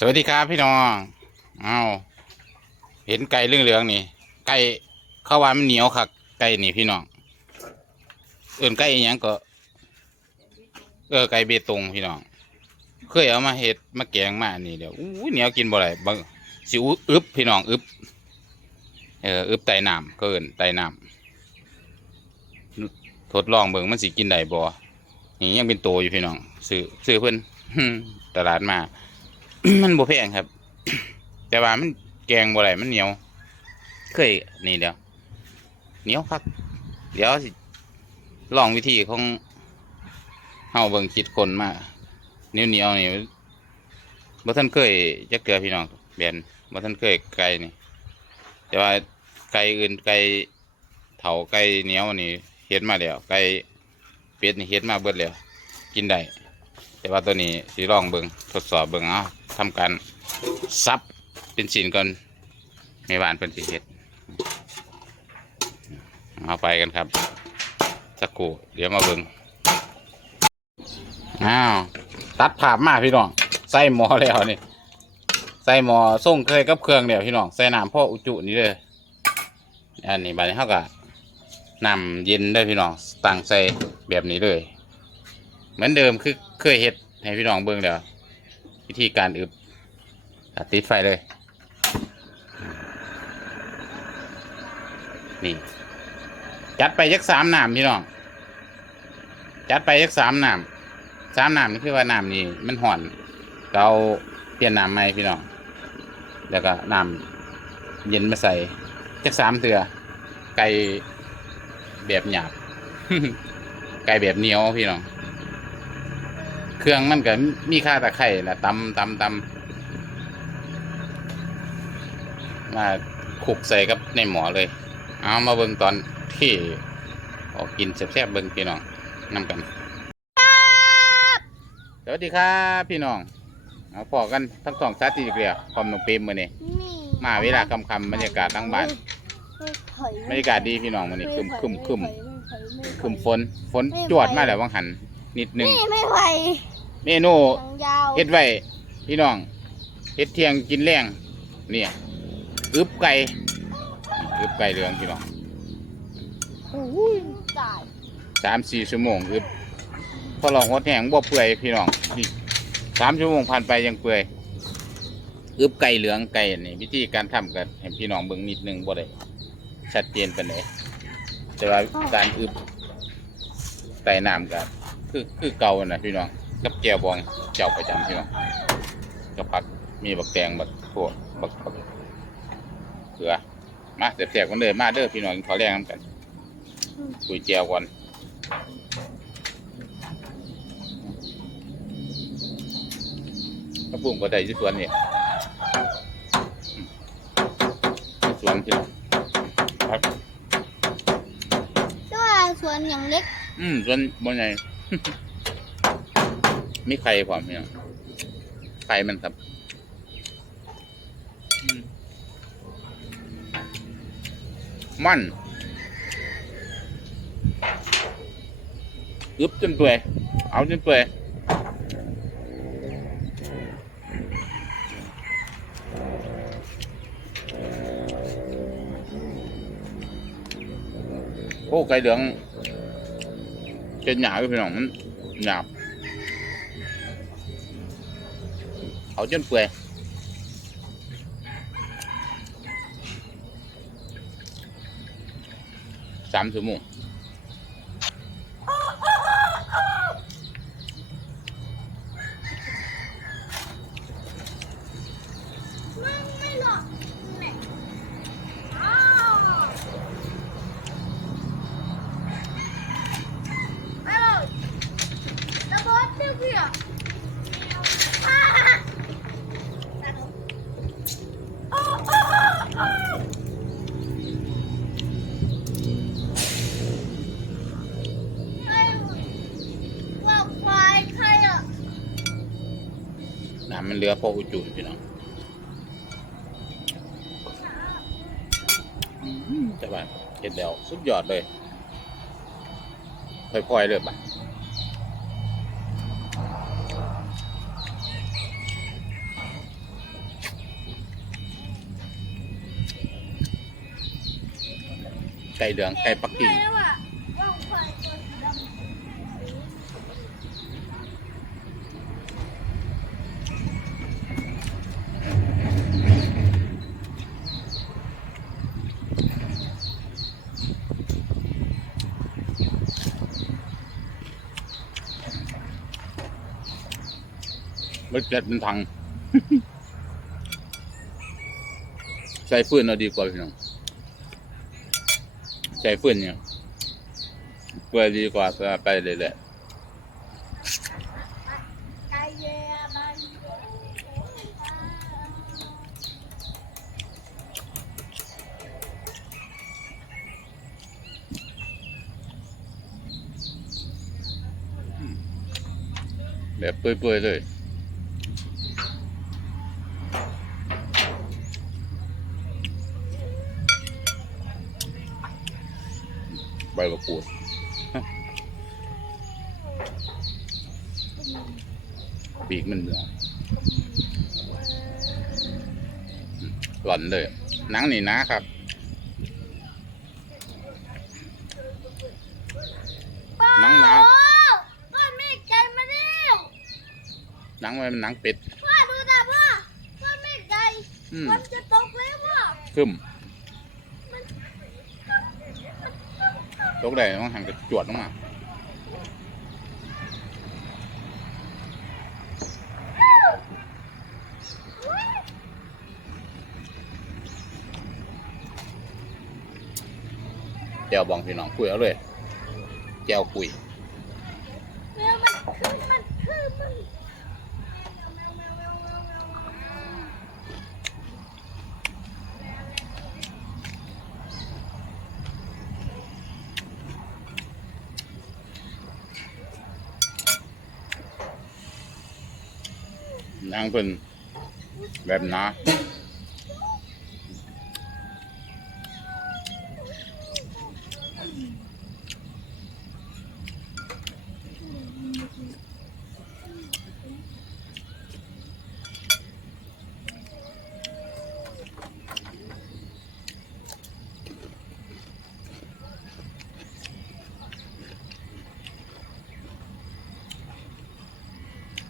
สวัสดีครับพี่น้องเอาเห็นไก่เหลืองนี่ ไก่เข้าวามันเหนียวคักไก่นี่พี่น้อง เอื่นไก่อหยังก็ เออไก่เบตงพี่น้อง เคยเอามาเห็ดมาแกงมานี่เดี๋ยวอู้เหนียวกินบ่ได้บางสิอุอึบพี่น้องอึบเอออึบไตน้ำก็เอินไตน้ำทดลองเบิ่งมันสิกินได้บ่นี่ยังเป็นโตอยู่พี่น้องซื้อซื้อเพิ่นตลาดมา มันบ่แพงครับ แต่ว่ามันแกงบ่ได้มันเหนียว เคยนี่เดียวเหนียวคักเดี๋ยวสิลองวิธีของเฮาเบิ่งคิดคนมาเหนียวเหนียวนี่บ่ทันเคยจักเกือพี่น้องแบนบ่ทันเคยไก่นี่ แต่ว่าไก่อื่นไก่เถาไก่เหนียวนี่เฮ็ดมาแล้วไก่เป็ดนี่เฮ็ดมาเบิดแล้วกินได้แต่ว่าตัวนี้สิลองเบิงทดสอบเบิงเอา ทำการซับเป็นสินก่อนในบ้านเป็นสิเฮ็ดเอาไปกันครับสักครู่เดี๋ยวมาเบิงอ้าวตัดภาพมาพี่น้องใส่หมอแล้วนี่ใส่หมอส่งเคยกับเครื่องเดียวพี่น้องใส่น้ำพ่ออุจุนี่เลยอันนี้บาดนี้เขาก็นำเย็นได้พี่น้องตั้งใส่แบบนี้เลย เหมือนเดิมคือเคยเฮ็ดให้พี่น้องเบิ่งแล้ว วิธีการอึบอติดไฟเลย นี่ จัดไปยักสามหน้ำพี่น้อง จัดไปยักสามหน้ำสามหน้ำนี่คือว่าหน้ำนี่มันห่อนเราเปลี่ยนหน้ำใหม่พี่น้อง แล้วก็หน้ำเย็นมาใส่จักสามเถื่อไก่แบบหยาบไก่แบบเหนียวพี่น้อง เครื่องมันก็มีค่าตะไคร่ละตำตำตำมาคลุกใส่กับในหมอเลย เอามาเบิ่งตอนที่ออกกินแซ่บๆเบิ่งพี่น้องนำกันสวัสดีครับพี่น้อง เอาพอกันทั้งสองชาติอีกแล้วพร้อมหนุ่มเปรมมือนี่มาเวลาคำคำๆบรรยากาศทั้งบ้านบรรยากาศดีพี่น้องมือนี่คึมคึมคึมคึมฝนฝนจวดมาแล้ววังหันนิดหนึงนี่ไม่ไหว เมนูทางยาวเฮ็ดไว้พี่น้องเฮ็ดเที่ยงกินแรงเนี่ยอึบไก่อึบไก่เหลืองพี่น้องอุ้ยตายสามสี่ชั่วโมงอึบพอลองหดแห้งบ่เปื่อยพี่น้องนี่สามชั่วโมงผ่านไปยังเปื่อยอึบไก่เหลืองไก่นี่วิธีการทำกันให้พี่น้องเบิ่งนิดนึงบ่ได้ชัดเจนปานใดแต่ว่าการอึบไต่น้ำกันคือคือเก่าน่ะพี่น้อง กับแก้วบองเจ้าประจำพี่น้องกับผักมีบักแตงบักทั่วบักบักเขือมาเสียบๆกันเลยมาเด้อพี่น้องกินข้าวแรงนำกันคุยเจียวก่อนกระปุ้งก็ได้ที่สวนนี่ที่สวนพี่น้องครับก็สวนอย่างเล็ก อืมส่วนบนไหน มีไข่พร้อมเนี่ยไข่มันครับมันอึบจนเปื่อยเอาจนเปื่อยโอ้ไก่เหลืองเป็นหยาบพี่น้องมันหยาบ เอาจนเปื่อยสามชั่วโมง มันเหลือพออุจุพี่น้องจะบ้าเห็ดแล้วสุดยอดเลยพลอยๆเลยบ้าไก่เหลืองไก่ปักกิ่ง มันเจ็ดเป็นทางใส่ฟืนเอาดีกว่าพี่น้องใส่ฟืนเนี่ยเพื่อดีกว่าไปเลยแหละแบบเปื่อยๆเลย กระปูดปีกมันเหนือหล่อนเลยหนังนี่นะครับหนังหนาโอ้พ่อแม่ไก่มาแล้วหนังมันเป็นหนังเป็ดพ่อดูนะพ่อพ่อแม่ไก่อืมมันจะตกแล้วพ่อคึม ตกได้ต้องหันกระจวดลงมาแจวบองพี่น้องคุยเอาเลยแจวคุย แมวมันคือมันคือมัน นางเป็นแบบหนา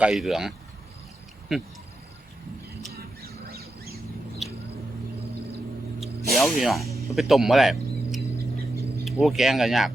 ไก่เหลือง เดี๋ยวพี่น้องเอาไปต้มเมื่อไหร่โอ้แกงกันยาก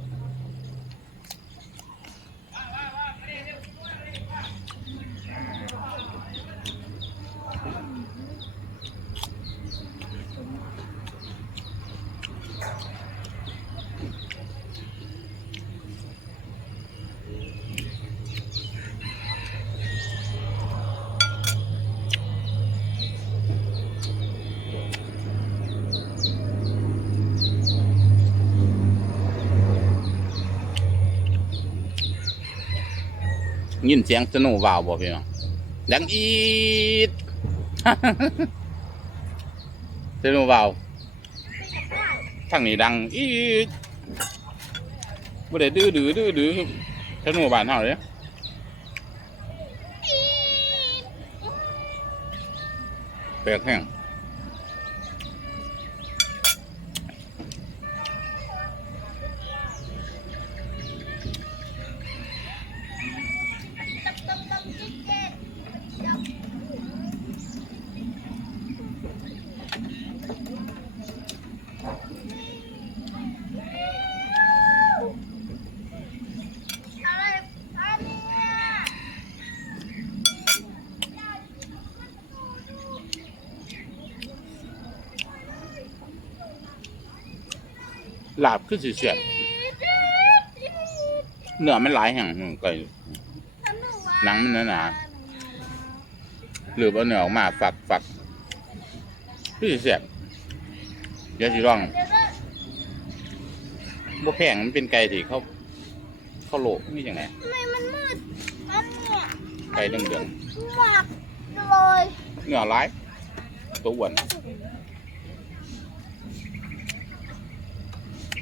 ยินเสียงสโนว์วาวบ่พี่น้องดังอีดสโนว์วาวทางนี้ดังอีดบ่ได้ดื้อดื้อดื้อดื้อสนว์บ้านเฮาเลยแปลกแห้ง ตับตับตับจิ๊กเจ็ดจับอะไรอันเนี้ย ลาบคือสิเสียบเนื้อมันหลายแห้งอืมไก่หนังมันหนาหรือว่าเนื้อออกมาฝักฝักคือสิเสียบเดี๋ยวสิลองเดี๋ยวก็บ่แพงมันเป็นไก่ที่เขาเขาโลนี่ยังไงทำไมมันมืดอันเนี่ยไก่เดืองหมักเลยๆเนื้อหลายตัวอ้วน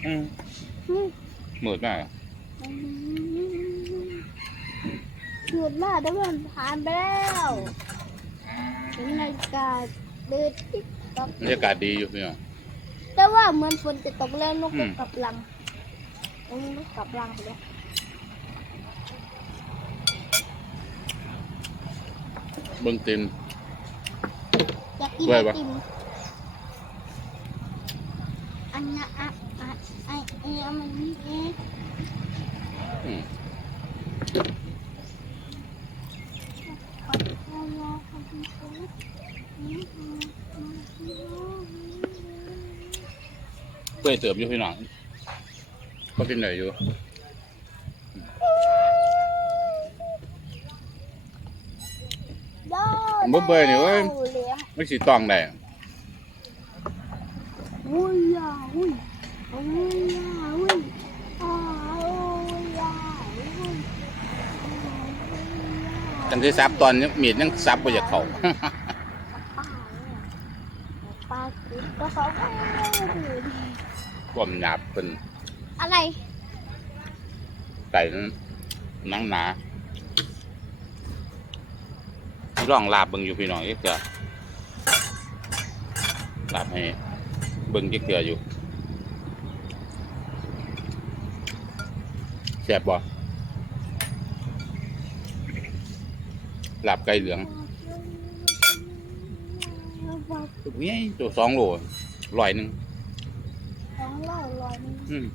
อืมมืดมากหยุดมาแต่มันผ่านไปแล้วเป็นรายการเดินติ๊กต๊อกบรรยากาศดีอยู่พี่น้องตแต่ว่าเหมือนฝนจะตกแล้วนกอืก็มกลับรังนกกลับรังไปแล้วเบิ่งเต็ม อยากกินด้ไอวยปะ ติมอันนี้อะอะ ไอเอ็มมันนี่เอ๊ะเปื่อยเติบอยู่พี่น้องก็เป็นไหนอยู่บ่เบื่อนี่เว้ยไม่สิต้องได้อุ้ยอะอุ้ย กันที่ซับตอนนี้มีดยังซับไปจากเขาป้าเนี่ยป้ากินก็เขาก็ความหยาบเป็นอะไรไก่นั้นหนังหนาลองลาบเบิ่งอยู่พี่น้องเยอะเกลือลาบให้เบิ่งเยอะเกลืออยู่ ซ่บบ่ลาบไก่เหลืองตัวนี้ตัวสองโลร้อยหนึ่งสองโลร้อยหนึ่งอืม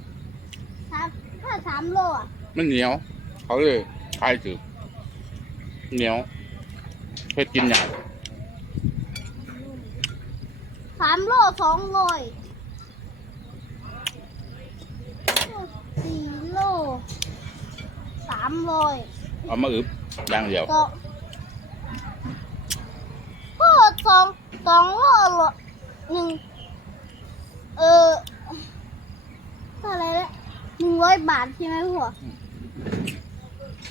สามถ้าสามโลอะมันเหนียว เขาเลยคลายถือเหนียวเพื่อกินอย่างสามโลสองร้อยสี่โลสามร้อยเอามาอึบอย่างเดียวก็ก็สองสองโลละหนึ่งเออเท่าไหรละหนึ่งร้อยบาทใช่ไหมพ่อ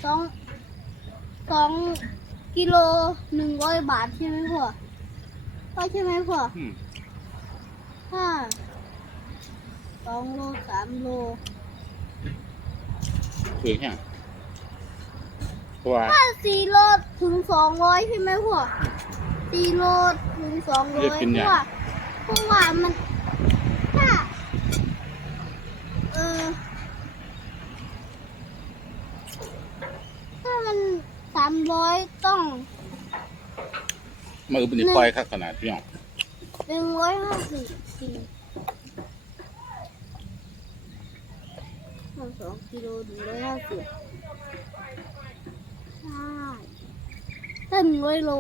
สองสองกิโลหนึ่งร้อยบาทใช่ไหมพ่อพ่อใช่ไหมพ่ออืมถ้าสองโลสามโลคือแค่เพราะ ว่า ถ้าสี่โลถึงสองร้อยใช่ไหมพ่อสี่โลถึงสองร้อยเรียกกินเพใหญ่ราะว่าเพราะว่ามัน ถ้า เออถ้ามันสามร้อยต้องมาอึบนี่ปล่อยคักขนาดพี่น้องหนึ่งร้อยห้าสิบสี่สองกิโลหนึ่งร้อยห้าสิบ ใช่ถ้าหนึ่งร้อยโล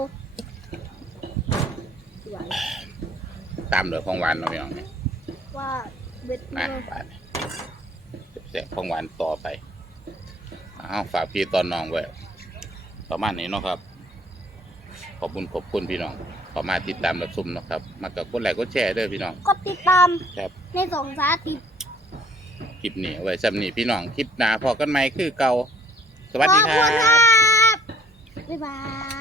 ไหวตามเดือของหวานเนาะพี่น้องเนี่ยว่าเบ็ดมาโลหวานแสบของหวานต่อไปอ้าวฝากพี่ตอนน้องไว้ประมาณนี้เนาะครับ ขอบคุณขอบคุณพี่น้องขอมาติดตามรับชมเนาะครับ มากับกดไลค์กดแชร์เด้อพี่น้องกดติดตามครับ ในสองสาธิต คลิปนี้เอาไว้สำนีพี่น้องคลิปหน้าพอกันไหมคือเก่า สวัสดีครัอบคุณครับบ๊ายบาย